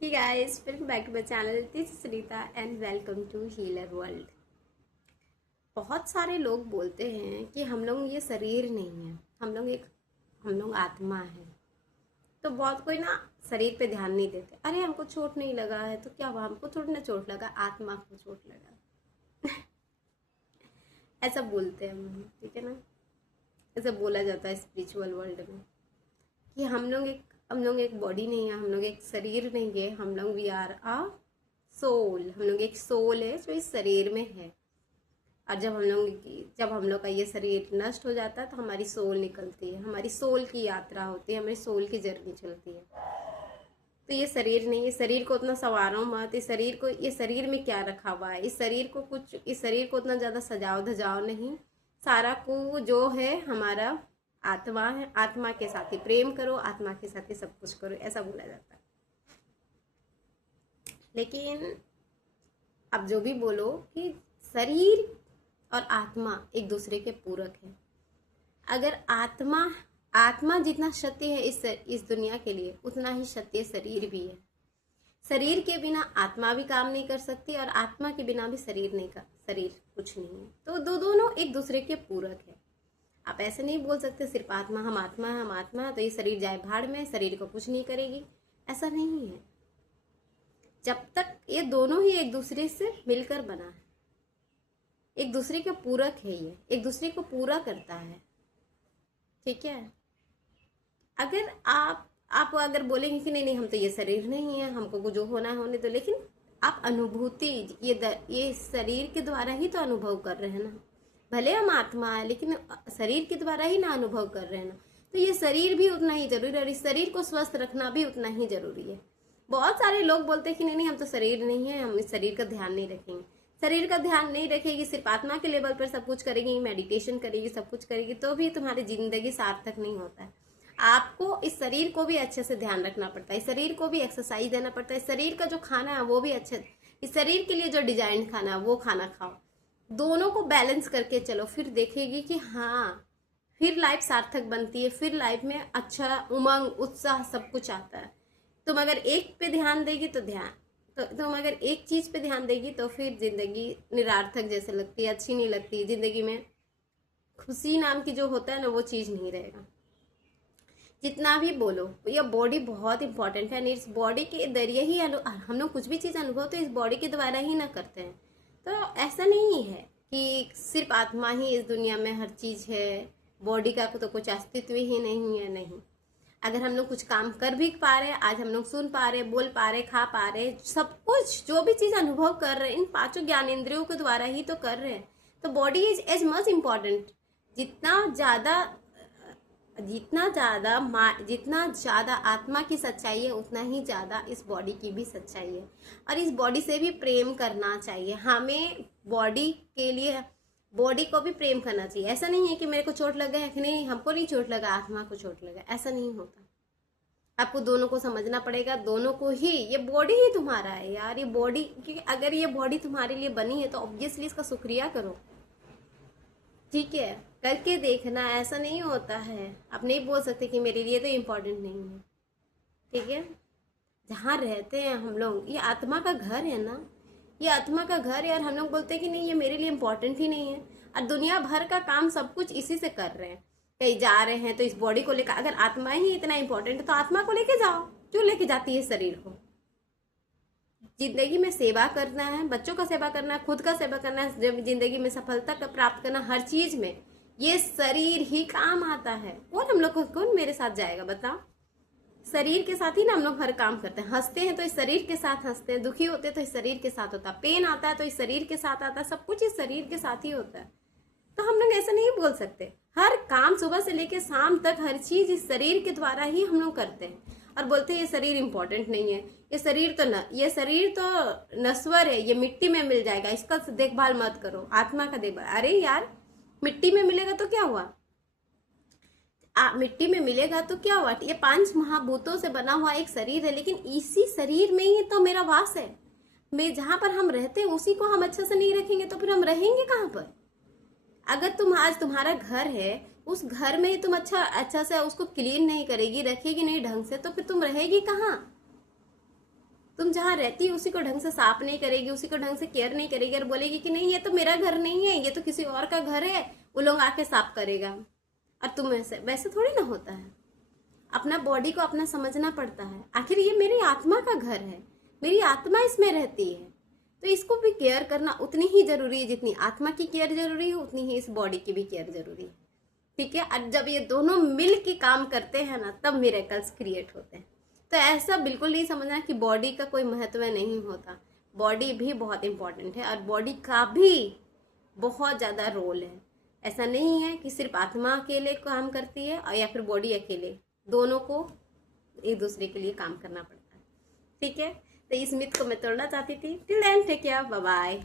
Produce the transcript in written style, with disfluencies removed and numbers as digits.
Hey guys, welcome back to my channel. This is Sunita and welcome to Healer World. बहुत सारे लोग बोलते हैं कि हम लोग ये शरीर नहीं है, हम लोग आत्मा है। तो बहुत कोई ना शरीर पे ध्यान नहीं देते। अरे हमको चोट नहीं लगा है तो क्या हुआ, हमको थोड़ी ना चोट लगा, आत्मा को चोट लगा। ऐसा बोलते हैं हम, ठीक है ना। ऐसा बोला जाता है स्पिरिचुअल वर्ल्ड में कि हम लोग एक बॉडी नहीं है, हम लोग एक शरीर नहीं है, हम लोग वी आर अ सोल। हम लोग एक सोल है जो इस शरीर में है। और जब हम लोग का ये शरीर नष्ट हो जाता है तो हमारी सोल निकलती है, हमारी सोल की यात्रा होती है, हमारी सोल की जर्नी चलती है। तो ये शरीर नहीं, इस शरीर को उतना संवारो मत। ये शरीर में क्या रखा हुआ है, इस शरीर को उतना ज़्यादा सजाओ धजाओ नहीं। सारा को जो है हमारा आत्मा है, आत्मा के साथ ही प्रेम करो, आत्मा के साथ ही सब कुछ करो, ऐसा बोला जाता है। लेकिन अब जो भी बोलो कि शरीर और आत्मा एक दूसरे के पूरक है। अगर आत्मा जितना सत्य है इस दुनिया के लिए, उतना ही सत्य शरीर भी है। शरीर के बिना आत्मा भी काम नहीं कर सकती और आत्मा के बिना भी शरीर कुछ नहीं है। तो दोनों एक दूसरे के पूरक है। आप ऐसे नहीं बोल सकते सिर्फ हम आत्मा है तो ये शरीर जाए भाड़ में, शरीर को कुछ नहीं करेगी, ऐसा नहीं है। जब तक ये दोनों ही एक दूसरे से मिलकर बना है, एक दूसरे के पूरक है, ये एक दूसरे को पूरा करता है, ठीक है। अगर आप अगर बोलेंगे कि नहीं हम तो ये शरीर नहीं है, हमको जो होना है होने दो, लेकिन आप अनुभूति ये शरीर के द्वारा ही तो अनुभव कर रहे हैं ना। भले हम आत्मा है लेकिन शरीर के द्वारा ही ना अनुभव कर रहे हैं ना। तो ये शरीर भी उतना ही जरूरी है और इस शरीर को स्वस्थ रखना भी उतना ही जरूरी है। बहुत सारे लोग बोलते हैं कि नहीं हम तो शरीर नहीं है, हम इस शरीर का ध्यान नहीं रखेंगे। शरीर का ध्यान नहीं रखेगी, सिर्फ आत्मा के लेवल पर सब कुछ करेगी, मेडिटेशन करेगी, सब कुछ करेगी, तो भी तुम्हारी जिंदगी सार्थक नहीं होता है। आपको इस शरीर को भी अच्छे से ध्यान रखना पड़ता है, इस शरीर को भी एक्सरसाइज देना पड़ता है, इस शरीर का जो खाना है वो भी अच्छे, इस शरीर के लिए जो डिजाइन खाना है वो खाना खाओ। दोनों को बैलेंस करके चलो, फिर देखेगी कि हाँ, फिर लाइफ सार्थक बनती है, फिर लाइफ में अच्छा उमंग उत्साह सब कुछ आता है। तुम अगर एक पे ध्यान देगी तुम अगर एक चीज पे ध्यान देगी तो फिर जिंदगी निरार्थक जैसे लगती है, अच्छी नहीं लगती। जिंदगी में खुशी नाम की जो होता है ना, वो चीज नहीं रहेगा। जितना भी बोलो, ये बॉडी बहुत इंपॉर्टेंट है। इस बॉडी के जरिए ही हम लोग कुछ भी चीज अनुभव तो इस बॉडी के द्वारा ही ना करते हैं। तो ऐसा नहीं है कि सिर्फ आत्मा ही इस दुनिया में हर चीज है, बॉडी का तो कुछ अस्तित्व ही नहीं है। नहीं, अगर हम लोग कुछ काम कर भी पा रहे हैं, आज हम लोग सुन पा रहे, बोल पा रहे, खा पा रहे, सब कुछ जो भी चीज अनुभव कर रहे हैं इन पांचों ज्ञानेंद्रियों के द्वारा ही तो कर रहे हैं। तो body is as much important. जितना ज्यादा आत्मा की सच्चाई है, उतना ही ज्यादा इस बॉडी की भी सच्चाई है। और इस बॉडी से भी प्रेम करना चाहिए हमें। बॉडी को भी प्रेम करना चाहिए। ऐसा नहीं है कि मेरे को चोट लगा है कि नहीं, हमको नहीं चोट लगा, आत्मा को चोट लगा, ऐसा नहीं होता। आपको दोनों को समझना पड़ेगा, दोनों को ही। ये बॉडी ही तुम्हारा है यार, ये बॉडी, क्योंकि अगर ये बॉडी तुम्हारे लिए बनी है तो ऑब्वियसली इसका शुक्रिया करो, ठीक है। करके देखना, ऐसा नहीं होता है। आप नहीं बोल सकते कि मेरे लिए तो इम्पोर्टेंट नहीं है, ठीक है। जहाँ रहते हैं हम लोग, ये आत्मा का घर है ना, ये आत्मा का घर है। और हम लोग बोलते हैं कि नहीं ये मेरे लिए इम्पोर्टेंट ही नहीं है, और दुनिया भर का काम सब कुछ इसी से कर रहे हैं। कहीं जा रहे हैं तो इस बॉडी को लेकर, अगर आत्मा ही इतना इम्पोर्टेंट है तो आत्मा को लेके जाओ। क्यों लेके जाती है शरीर को? जिंदगी में सेवा करना है, बच्चों का सेवा करना है, खुद का सेवा करना है, जब जिंदगी में सफलता का प्राप्त करना, हर चीज में ये शरीर ही काम आता है। कौन मेरे साथ जाएगा बताओ? शरीर के साथ ही ना हम लोग हर काम करते हैं। हंसते हैं तो इस शरीर के साथ हंसते हैं, दुखी होते हैं तो इस शरीर के साथ होता है, पेन आता है तो इस शरीर के साथ आता है, सब कुछ इस शरीर के साथ ही होता है। तो हम लोग ऐसा नहीं बोल सकते। हर काम सुबह से लेकर शाम तक हर चीज इस शरीर के द्वारा ही हम लोग करते हैं, और बोलते हैं ये शरीर इंपॉर्टेंट नहीं है, ये शरीर तो नश्वर है, ये मिट्टी में मिल जाएगा, इसका देखभाल मत करो, आत्मा का देखभाल। अरे यार, मिट्टी में मिलेगा तो क्या हुआ? मिट्टी में मिलेगा तो क्या हुआ? ये 5 महाभूतों से बना हुआ एक शरीर है, लेकिन इसी शरीर में ही तो मेरा वास है। मैं जहां पर हम रहते हैं उसी को हम अच्छे से नहीं रखेंगे तो फिर हम रहेंगे कहाँ पर? अगर तुम्हारा घर है, उस घर में ही तुम अच्छा से उसको क्लीन नहीं करेगी, रखेगी नहीं ढंग से, तो फिर तुम रहेगी कहाँ? तुम जहाँ रहती है उसी को ढंग से साफ नहीं करेगी, उसी को ढंग से केयर नहीं करेगी और बोलेगी कि नहीं ये तो मेरा घर नहीं है, ये तो किसी और का घर है, वो लोग आके साफ करेगा, और तुम ऐसे वैसे थोड़ी ना होता है। अपना बॉडी को अपना समझना पड़ता है। आखिर ये मेरी आत्मा का घर है, मेरी आत्मा इसमें रहती है, तो इसको भी केयर करना उतनी ही जरूरी है जितनी आत्मा की केयर जरूरी है, उतनी ही इस बॉडी की भी केयर जरूरी है। ठीक है, और जब ये दोनों मिल के काम करते हैं ना, तब मिरेकल्स क्रिएट होते हैं। तो ऐसा बिल्कुल नहीं समझना कि बॉडी का कोई महत्व नहीं होता, बॉडी भी बहुत इंपॉर्टेंट है और बॉडी का भी बहुत ज़्यादा रोल है। ऐसा नहीं है कि सिर्फ आत्मा अकेले काम करती है और या फिर बॉडी अकेले, दोनों को एक दूसरे के लिए काम करना पड़ता है। ठीक है, तो इस मिथ को मैं तोड़ना चाहती थी। Till then take care, bye bye.